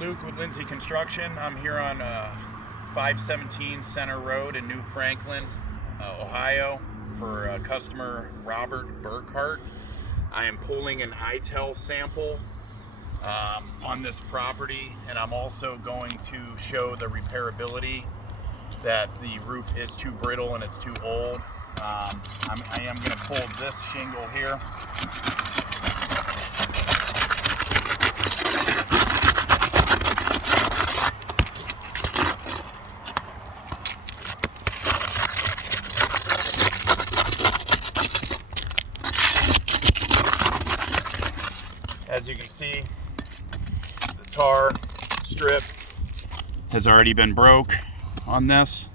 Luke with Lindsay Construction. I'm here on 517 Center Road in New Franklin, Ohio for customer Robert Berckhart. I am pulling an ITEL sample on this property, and I'm also going to show the repairability, that the roof is too brittle and it's too old. I am going to pull this shingle here. As you can see, the tar strip has already been broke on this.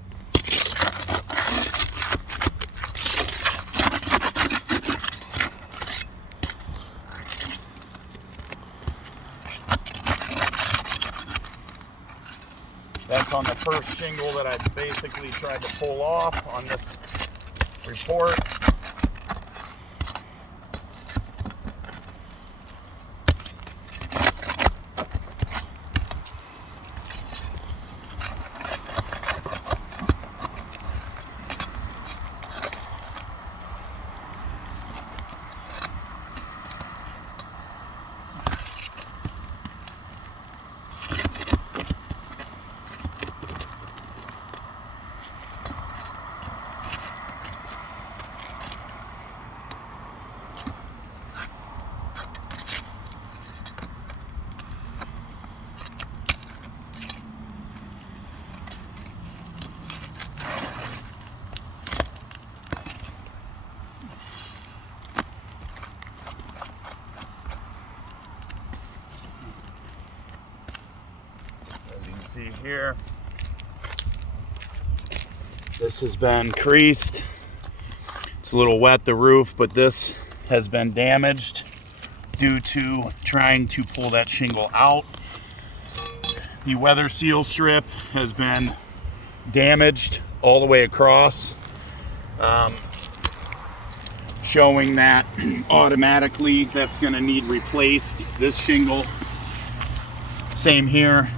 That's on the first shingle that I basically tried to pull off on this report. As you can see here, this has been creased. It's a little wet, the roof, but this has been damaged due to trying to pull that shingle out. The weather seal strip has been damaged all the way across, showing that automatically that's going to need replaced. This shingle, same here.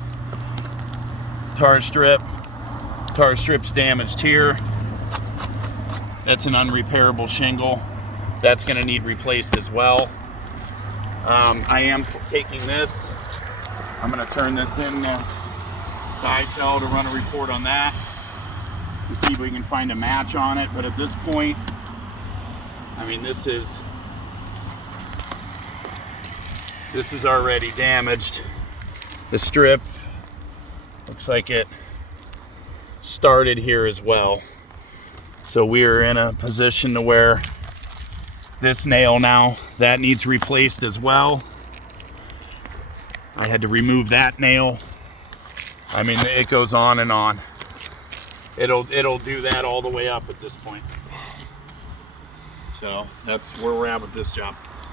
Tar strip's damaged here. That's an unrepairable shingle. That's going to need replaced as well. I am taking this. I'm going to turn this in to ITEL to run a report on that to see if we can find a match on it. But at this point, I mean, this is already damaged. The strip looks like it started here as well. So we are in a position to where this nail now, that needs replaced as well. I had to remove that nail. I mean, it goes on and on. It'll do that all the way up at this point. So that's where we're at with this job.